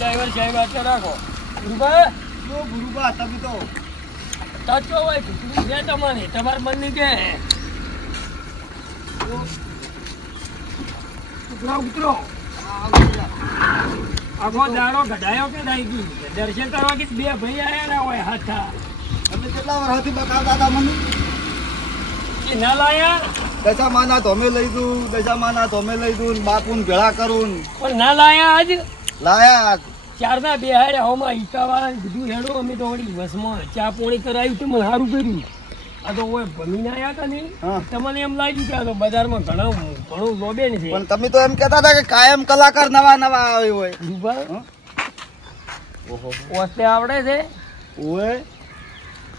Driver સાહેબ આટલે રાખો ગુરુબા ગુરુબા તમે તો સાચો હોય કુકડી છે તમારી તમારા મનની કે ઉતરો આખો દાડો ગઢાયો કે થઈ ગયું દર્શન કરવા કે બે ભાઈ આયા ના હોય હાથા તમે કેટલા વર્ષથી બતાવતા હતા મને એ ના લાયા દશામાના ધોમે લઈ દઉં દશામાના ધોમે લઈ દઉં બાપુને ભેળા કરું પણ ના લાયા આજ લાયા ચારના બે હારે હોમાં ઈકાવાળા બધું હેડો અમે તો વળી વસમાં ચા પોણી કરાવ્યું તો મને સારું કર્યું આ તો ઓય ભમીને આવ્યા હતા ને તમને એમ લાગ્યું કે આ તો બજારમાં ઘણું લોબે ને છે પણ તમે તો એમ કહેતા હતા કે કાયમ કલાકાર નવા નવા આવ્યો હોય ઓસ્તે આવડે છે ઓય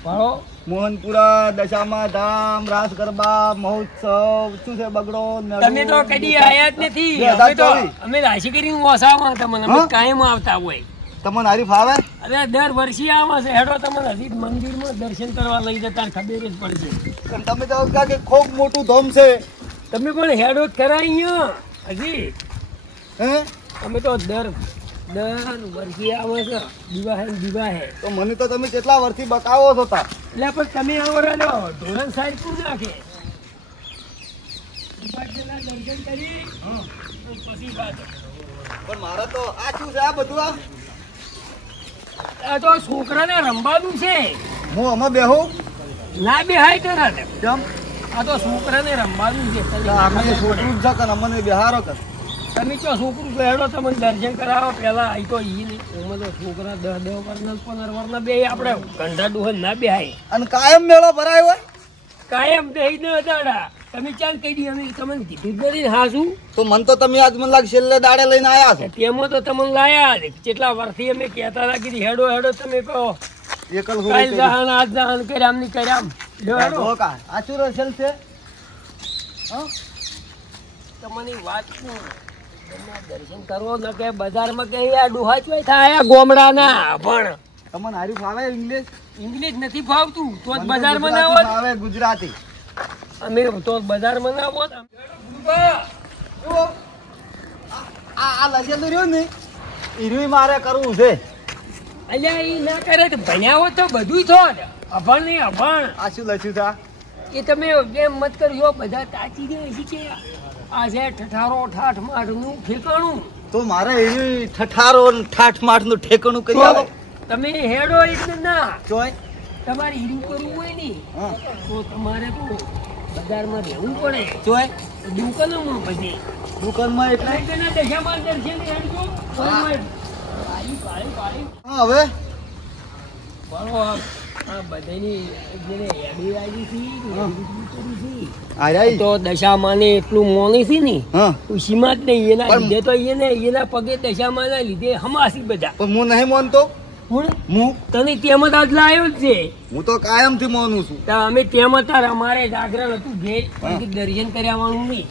ભાડો મોહનપુરા દશામા ધામ રાસ ગરબા મહોત્સવ શું છે બગડો તમે તો કદી આયા જ નથી અમે રાશી કરીને ઓસામાં તમને અમે કાયમ આવતા હોય તમને હારી ફાવે અરે દર વર્ષે આવા છે હેડો તમને હજી મંદિરમાં દર્શન કરવા લઈ જતા ખબર જ પડશે પણ તમે તો કહો કે ખૂબ મોટું ધોમ છે તમે પણ હેડો જ કરાય અહીંયા હજી હે અમે તો દર વર્ષે આવે છે દીવા હે તો મને તો તમે કેટલા વર્ષથી બતાવો છો તા એટલે પણ તમે આવો રહ્યો ધોરણ સાહેબ શું નાખે દર્શન કરી પછી વાત પણ મારે તો આ શું છે આ બધું આ તો છોકરાને રમવાનું છે હું આમાં બેહું ના બેહાય તો ના કેમ આ તો છોકરાને રમવાનું છે અમે છોકરું છે કે અમને બિહારો કર તમે ચો છોકરું તો હેડો તમને દર્શન કરાવો પેલા અહીં તો ઈ નહીં એમાં તો છોકરા 10 વર્ષના 15 વર્ષના બે આપણે ઘંટા ડુહન ના બેહાય અને કાયમ મેળો ભરાય હોય કાયમ દઈ ન દાડા તમે ચાલ કહી દી અમે તમને કીધું જ નથી હા શું તો મન તો તમે આજ મને લાગે છેલ્લે દાડે લઈને આવ્યા છો તેમાં તો તમને લાયા જ કેટલા વર્ષથી અમે કહેતા હતા કે હેડો હેડો તમે કહો એકલ કાલ જહાન આજ જહાન કર્યામ ની કર્યામ હેડો આ શું રસલ છે તમારી વાત શું દર્શન કરવો ન કે બજારમાં કે આ ડોહા ચોય થાય ગોમડાના પણ તમને હારી ફાવે ઇંગ્લિશ નથી ફાવતું તો જ બજારમાં ના હોત ફાવે ગુજરાતી અમે તો બજારમાં ના હોત આ લજેલું રહ્યું ને ઈરું મારે કરવું છે અલ્યા ઈ ના કરે તો ભણ્યા હોત તો બધું થોત અભણ નહીં અભણ આ શું લખ્યું છે એ તમે એમ મત કરજો બધા તાચી ગયા શીખે આ છે ઠઠારો ઠાઠ માઠનું ઠેકાણું તો મારે ઈરું ઠઠારો ઠાઠ માઠ નું ઠેકાણું કરી આવો તમે હેડો એટલે ના જોય તમારે હીરું કરવું હોય ને તો તમારે તો બજારમાં રહેવું પડે જોય દુકાનોમાં પછી દુકાનમાં એટલે દશામાં દર્શન હેડજો હવે તો દશામાં ને એટલું મોની છે ને ખુશીમાં જ નહીં એના લીધે તો એના પગે દશામાં ના લીધે હમાસી બધા પણ હું નહીં માનતો હું તને તેમ જ આજ લાયો જ છે હું તો કાયમ થી માનું છું અમે તેમ તાર અમારે જાગરણ હતું ઘેર દર્શન કર્યાવાનું નહીં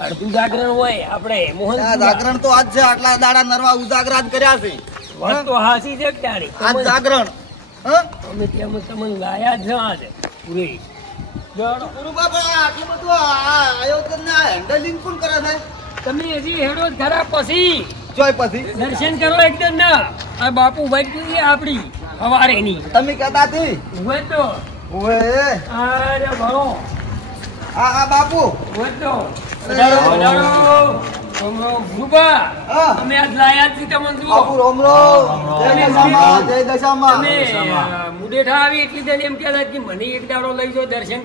અડધું જાગરણ હોય આપણે મોહન જાગરણ તો આજ છે આટલા દાડા નરવા ઉજાગરા જ કર્યા છે વાત તો હાસી છે ત્યારે આજ જાગરણ અમે તેમ તમને લાયા જ આજે પૂરી આટલું બધું આયોજન ના હેન્ડલિંગ કોણ કરે છે તમે હજી હેડો જ ખરા પછી જોય પછી દર્શન કરવા એકદમ ના આ બાપુ ભાઈ જોઈએ આપડી સવારે ની તમે કહેતા હતી હોય તો ઓએ અરે ભણો આ બાપુ હોય તો અમે આજ લાયા જ તમને જુઓ બાપુ રોમ રોમ જય દશામાં જય દશામાં તમે મુડેઠા આવી એટલી જણ એમ કહેતા કે મને એક દાડો લઈ જાઓ દર્શન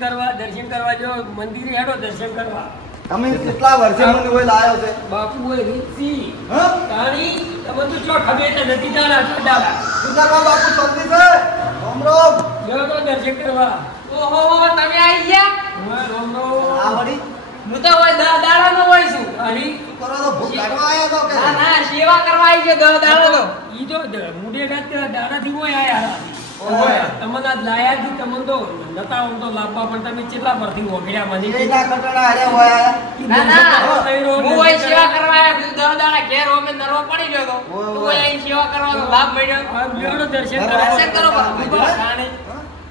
કરવા જો મંદિરે હેડો દર્શન કરવા તમે કેટલા વર્ષે મને કોઈ લાયો છે બાપુ હોય રીતસી તાણી તમને તો ચો ખબર નથી જાણા દાદા સુધારવા બાપુ શબ્દી છે રોમ રોમ જો તો દર્શન કરવા ઓહો તમે આવી ગયા રોમ રોમ આ વળી હું તો હોય દાડા નો હોય છું અરી કરો તો ભૂખ કાઢવા આયા તો કે ના સેવા કરવા આવી છે દાડા તો ઈ તો મુડે દાડા થી હોય આયા તમને આજ લાયા જ તમને તો નતા હું તો લાવવા પણ તમે કેટલા પરથી ઓગળ્યા મને એના કટડા હારે હોય ના હું હોય સેવા કરવા આયા 10 દાડા ઘેર ઓમે નરવો પડી ગયો તો તું હોય અહીં સેવા કરવાનો લાભ મળ્યો લેડો દર્શન કરો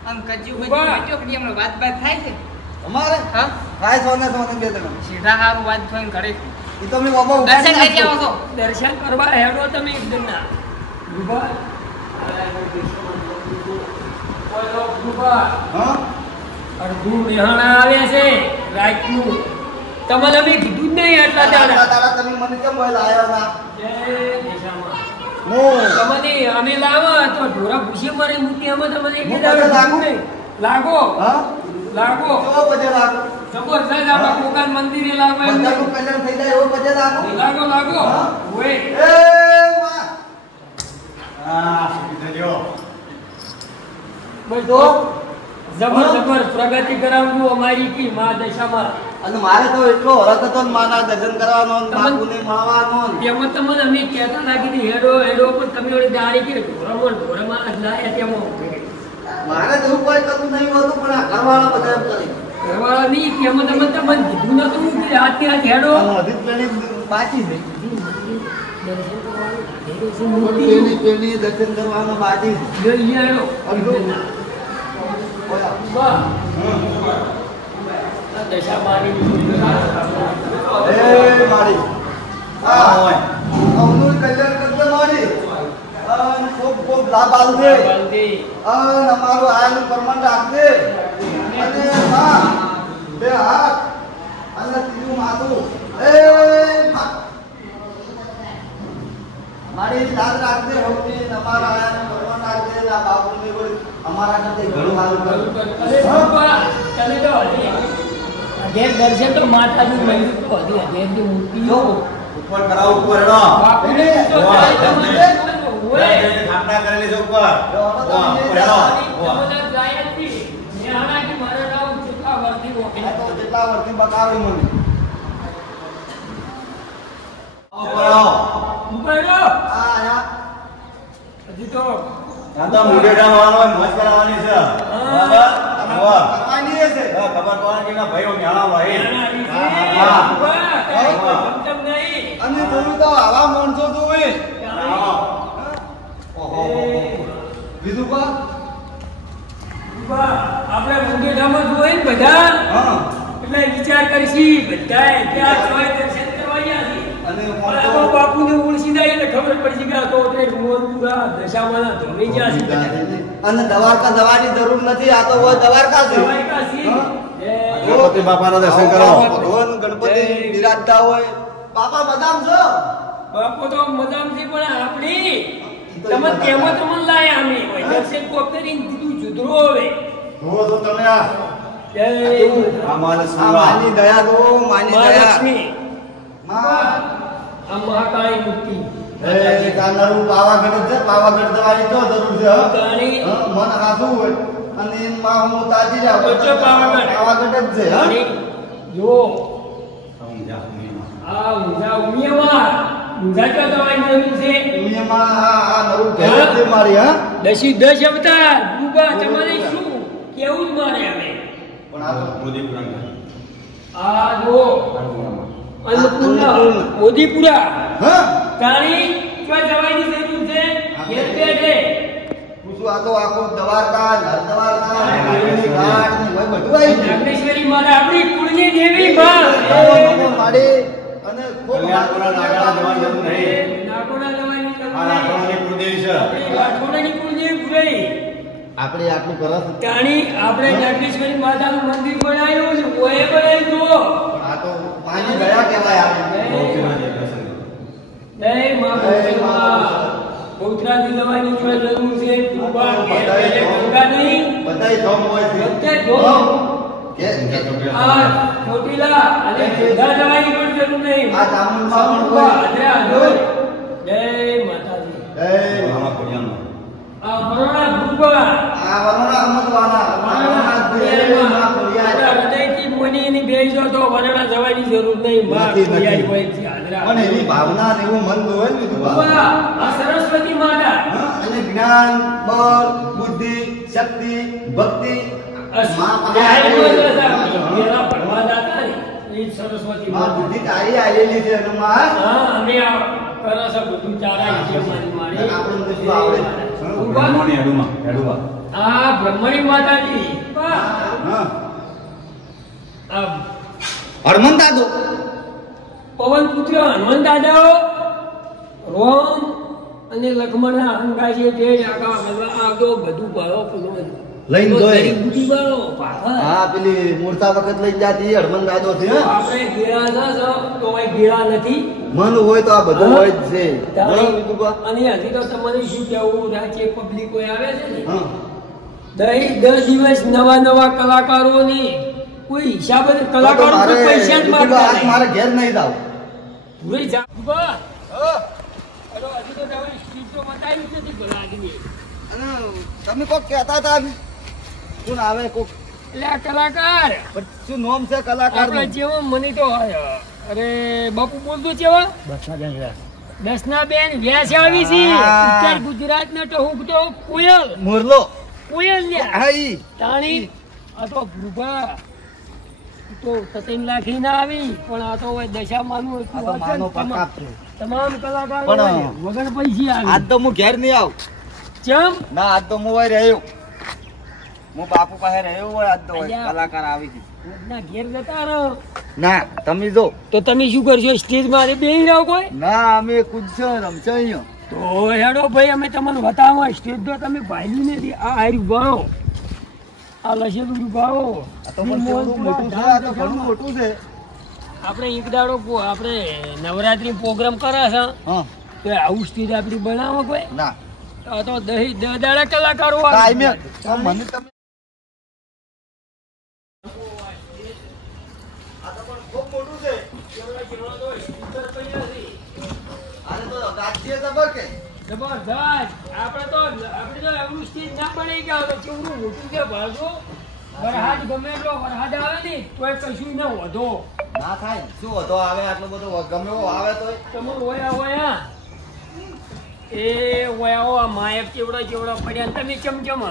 આમ કજ્જુ બેઠો પણ એમનો વાત થાય છે અમારે હા કાય સોને બે જણ સીધા હારું વાત થઈને ઘરે ઈ તો મે બાબા દર્શન કરી આવો છો દર્શન કરવા હેડો તમે એકદમ ના ઉભા હા અડધું બેહાણા આવે છે રાતનું તમને અમે કીધું જ નહીં આટલા દાડા તમે મને કેમ બોલ આયા ના જય દેશામાં હું તમને અમે લાવો તો ઢોરા ભૂસી મારી મૂકી અમે તમને એક હું દાડો પગે લાગુ? નહીં. લાગો હા લાગો જો બજે લાગુ જબરજસ્ત આપણા કોકાન મંદિરે લાગો એમ બધાનું કલ્યાણ થઈ જાય એવો બજે લાગુ લાગો લાગો હા? ઓય એ માં હા સીધી થજો બસ તો જબર પ્રગતિ કરાવવું અમારી કી મા દશામાં અને મારે તો એટલો હરખ હતો ને માના દર્શન કરવાનો ને બાપુને મળવાનો ને. તેમાં તમને અમે કહેતા લાગી હતી હેડો હેડો પણ તમે ઓલી દાડી કે ઢોરામાં જ લાયા તેમાં મારે તો એવું કોઈ કરતું નહીં હોતું પણ આ ઘરવાળા બધા એમ કરે ઘરવાળા નહીં તેમાં તમે તમને કીધું નતું કે હાથે હાથ હેડો અને હજી પેલી બાકી છે દર્શન કરવાનું હેડો છે પેલી દર્શન કરવાનો બાકી છે જઈ હેડો ઓયા. વાહ દશા મારી એ મારી હા હોય અમનું કલ્યાણ કરજે મારી અને ખૂબ ખૂબ લાભ આલજે અને અમારું આયનું પ્રમાણ રાખજે અને માં બે હાથ અને ત્રીજું માથું એ માં. મારી દાદ રાખજે હોતી અમારા આયનું પ્રમાણ રાખજે આ બાપુને વળી અમારા કરતા ઘણું સારું કર્યું. અરે બાપા તમે તો હજી અધેર દર્શન તો માતાજી મળ્યું તો હજી અધેરની મૂર્તિ જો ઉપર કરાવ ઉપર હેડો બાપુને તો વાહ, જાય તમારે હોય સ્થાપના કરેલી છે ઉપર જો વાહ, ઉપર હેડો વાહ. તમને જાય જ નહીં. નેહાણાથી મારા નામ ચૂકા વર્તી આ તો જેટલા વર્ષથી બતાવે મને ઉપર આવો ઉપર રહ્યો. આ આયા હજી તો આ તો મુંડેડા મારવાનો હોય, મોજ કરાવવાની છે બરાબર વાહ. કરવાની હશે હા, ખબર પડવાની કે ના ભાઈઓ ન્યાણા હોય નેહાણાથી હા. ઉપર કાંઈ કોઈ સમજમ નહીં. અને જોયું તો આવા માણસો જોવે ઓહો બીજું કા ઉપર આપણે મુંગેઠામાં જોઈએ ને બધા હા એટલે વિચાર કરશી બધાએ ત્યાં જોઈ દર્શન કરવા ગયા છે. અને પણ આમાં બાપુને ઓળખી જાય એટલે ખબર પડશે કે આ તો તે મોહનપુરા દશામાના ધોમી ગયા છે બધા. અને દ્વારકા જવાની જરૂર નથી આ તો હોય દ્વારકા છે દ્વારકા છે. હા. જય ગણપતિ બાપાના દર્શન કરો ભગવાન ગણપતિ બિરાજતા હોય બાપા બદામ છો બાપુ તો મજામથી પણ આપણી તમે તેમાં તમને લાયા અમે હોય દર્શન કોક કરીને દીધું જુદરો હવે જુઓ તો તમે આ જય આ માને આ સુવા માની દયા દો માની દયા મહાલક્ષ્મી માં આ મહાકાળી મૂર્તિ એ કાનારું પાવાગઢ છે પાવાગઢ જવાની તો જરૂર છે હા? કાળી હા, મન હાથું હોય અને માં હું તાજી જાવ વચ્ચે પાવાગઢ. પાવાગઢ જ છે હા કાળી જો સમજા આ ઊંઝા ઉમિયામાં ઊંઝા ક્યાં જવાની જરૂર છે દુનિયામાં આ નવું ઘર છે મારી હા દશી દશ અવતાર ગુગા તમારે શું કેવું જ મારે અમે પણ આ તો મોદી પુરાણ આ જો અન્નપૂર્ણા મોદીપુરા હા કાળી ક્યાં જવાની જરૂર છે ઘેર બેઠે પૂછું આ તો આખો દ્વારકા નર દ્વારકા દેવીની ઘાટ ને હોય બધું આવી ગયું. નાગેશ્વરી માતા આપણી કુળની દેવી માં નાગોને માડી અને ખૂબ કલ્યાણપુરા નાગડા જવાની જરૂર નહીં નાગોડા જવાની જરૂર આ નહીં. રાઠોડની કુળદેવી છે આપણી રાઠોડાની કુળદેવી પુરાઈ આપણે આટલું કરસ કાણી આપણે નાગેશ્વરી માતાનું મંદિર બનાવ્યું છે ઓએ બનાવ્યું જુઓ. પણ આ તો માની દયા કહેવાય આપણે બહુચરાજી દર્શન જય મા બહુચરા બહુચરાજી જવાની જો જરૂર છે કૃપા ઘેર બેઠે ગંગા નહીં બધાય ધોમ હોય છે બધે ધોમ. કે આ ચોટીલા અને સુધા જવાની પણ જરૂર નહીં આ ચામુંડમાં પણ હોય. હાજરા હોય. જય માતાજી એ આમાં કલ્યાણમાં આ મરણા ભૂપા આ વરણા અમતવાના વરણા દેવી માં ખોડિયાર. હૃદયથી મોનીની બેસજો તો વરણા જવાની જરૂર નહીં માં નથી, નથી. ખોડિયાર હોય છે હાજરા. પણ એવી ભાવના ને એવું મન હોય ને બીજું બાપ. ભૂપા, આ સરસ્વતી માતા હા, અને જ્ઞાન બળ બુદ્ધિ શક્તિ ભક્તિ માં પેલા ભણવા જતા ને એ સરસ્વતી માં માતા. બુદ્ધિ તારી આવેલી છે અને માં હા અમે આ કરો છો બધું ચારા છે મારી મારી આપણને તો શું આવડે? ભૂપા, બ્રહ્મણી હેડુમાં હેડુમાં આ બ્રહ્મણી માતાજી ભૂપા, હા આ હરમન દાદો પવન પુત્ર હનુમાન દાદાઓ રોમ અને લક્ષ્મણ અંગાજી જે આગો બધું ભાળો પેલો લઈને જોઈ. બુદ્ધિ વાળો પાછળ. હા પેલી મૂર્તા વખત લઈ જાતી હડમન દાદો છે હે? આપણે ગેળા છે તો એ ગેળા નથી. મન હોય તો આ બધું હોય જ છે તારી- બરાબર વિધુબા? અને હજી તો તમારે શું કહેવું રાજ્ય પબ્લિક કોઈ આવે છે ને હા 10 દિવસ નવા નવા કલાકારોની કોઈ હિસાબ જ કલાકારો કોઈ પૈસા જ વિધુબા, આજ માગતા મારે ઘેર નહીં જાવ. નહીં. જા ઉભા. અરે હજી તો તમારી સ્પીડ તો બતાવી જ નથી ભલા આગની. અને તમે કોક કહેતા હતા કોણ આવે કોક એટલે આ કલાકાર પણ શું નામ છે કલાકાર આપણે જેવો મને તો અરે બાપુ બોલતો જેવા દસના બેન વ્યાસ આવી છે હા. ઉત્તર ગુજરાત ને તો હું તો કોયલ મોરલો કોયલ ને હા ઈ તાણી આ તો ભૃગા તો 17 લાખ ના આવી પણ આ તો હવે દશામાનું આ તો માનો પ્રતાપ છે. તમામ કલાકારો પણ વગર પૈસા આજ આવી તો હું ઘેર નહીં આવ ચમ ના આજ તો હું હોય રહ્યો હું બાપુ પાસે રહ્યો હોય આજ તો હોય અલ્યા. કલાકાર આવી ગઈ ના ઘેર જતા રહો ના તમે જો તો તમે શું કરશો સ્ટેજ મારે બેહી રહો કોઈ ના અમે કૂદશો રમશો અહીંયા તો હેડો ભાઈ અમે તમને બતાવો સ્ટેજ તો તમે ભાઈલું નથી આ હાર્યું ભાવો આ લસેલું ભાવો આ તો પણ કેવડું મોટું છે આ તો ઘણું મોટું છે આપણે એક દાડો આપણે નવરાત્રી પ્રોગ્રામ કરે છે હા તો આવું સ્ટેજ આપણી બનાવો કોઈ ના આ તો 10 દાડા કલાકારો આવે. કાંઈ મેં મને તમે આ તો પણ ખૂબ મોટું છે આને તો રાજ્ય તબકે જબરદસ્ત આપણે તો એવું સ્ટેજ ના બની ગયા તો કેવડું મોટું છે ભાજો વરહાદ ગમે એટલો વરહાદ આવે ને તોય કશું ન વધો ના થાય શું હતો આવે આટલો બધો ગમે એવો આવે તોય તમે ઓયા એ ઓયા માયક ચેવડા પડ્યા ને તમે ચમચમ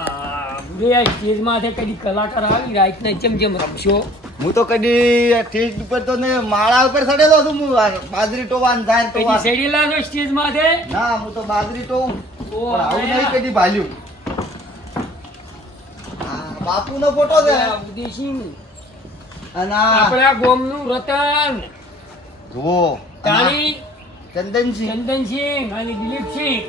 સ્ટેજ માથે કદી કલાકાર આવી રાતને ચમચમ રમશો હું તો કદી ઠીક ઉપર તો ને માળા ઉપર ચડેલો છું હું બાજરી ટોવાન જાય કદી ટોવાન શેડીલા છો સ્ટેજ માથે ના હું તો બાજરી ટોવું ઓ, પણ આવું નહીં આયા. કદી ભાલ્યું બાપુ નો ફોટો છે ઉદેશી અને આ આપણા ગોમનું રતન જુઓ તાણી ચંદનસિંહ ચંદનસિંહ અને દિલીપસિંહ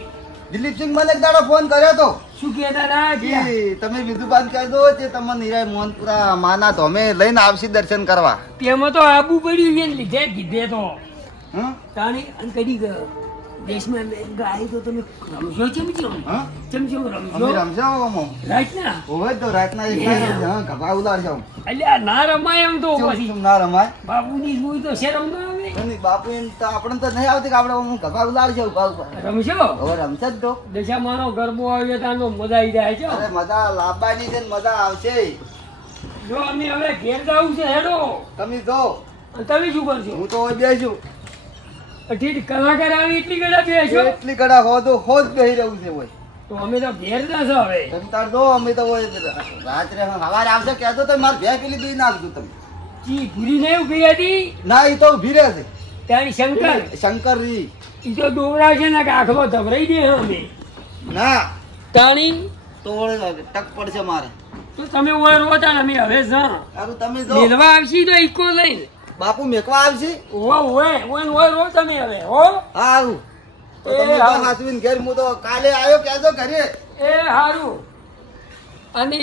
દિલીપસિંહ મને એક દાડો ફોન કર્યો તો શું કહેતા હતા કે તમે વિધુબાન કહી દો કે તમને નિરાય મોહનપુરા માના તો અમે લઈને આવશે દર્શન કરવા તેમાં તો આબુ પડ્યું છે ને લીધે કીધે તો હં? તાણી અને કદી દેશમાં ગાય તો તમે રમશો ચમચમ હં? ચમચમ અમે રમશો રમશો અમો રાતના હોય તો રાતના એક હા ગભા ઉલાડશો અલ્યા ના રમાય એમ તો શું પછી શું ના રમાય બાપુની જોઈ તો શરમ ના આવે એની બાપુ એમ તો આપણે તો નહીં આવતી કે આપણે હું ગભા ઉલાડશે ઉભા ઉભા રમશો હવે રમશે જ તો દશામાનો ગરબો આવ્યો તાનો મજા આવી જાય છે અરે મજા લાવવાની છે ને મજા આવશે જો અમે હવે ઘેર જવું છે હેડો તમે જો અને તમે શું કરશો હું તો હોય બેસું ઠીક કલાકાર આવી એટલી ગળા બેસો એટલી કડા હો તો ખોદ બેહી રહ્યું છે હોય તો અમે તો ઘેર જશે હવે તમે તાર દો અમે તો હોય રાત્રે સવારે આવશે કહેતો તો મારે ભે પેલી દઈ નાખજો તમે જી ભૂરી નહીં ઉભી હતી ના એ તો ઉભી રહે છે ત્યાંની શંકર શંકરજી ઈ તો દોરા છે ને કે આખલો ધબરાઈ દે અમે ના તાણી તો ટક પડશે મારે તો તમે ઓય રોતા ને અમે હવે જા સારું તમે જો મેલવા આવશી તો ઈકો લઈને બાપુ મેકવા આવશે ઓય રો તમે હવે હો સારું તો એ તમે હારું. હાથવીને ઘેર હું તો કાલે આવ્યો કહેજો ઘરે એ હારું અને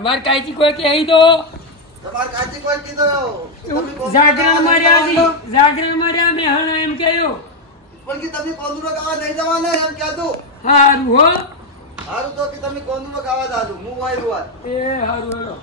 માર કાઈથી કોઈ કે અહીં તો તમારે કાચી કોઈ કીધો તમે કોંદૂરો જાગરણ ગાવા માર્યા નહીં હતી જાગરણ માર્યા મેં હણ એમ કહ્યું પણ કે તમે કોંદૂરો ગાવા નહીં જવાના એમ કહેતું હારું હો સારું તો કે તમે કોંદૂરો ગાવા જાજો હું હોય રૂવા એ હારું હેડો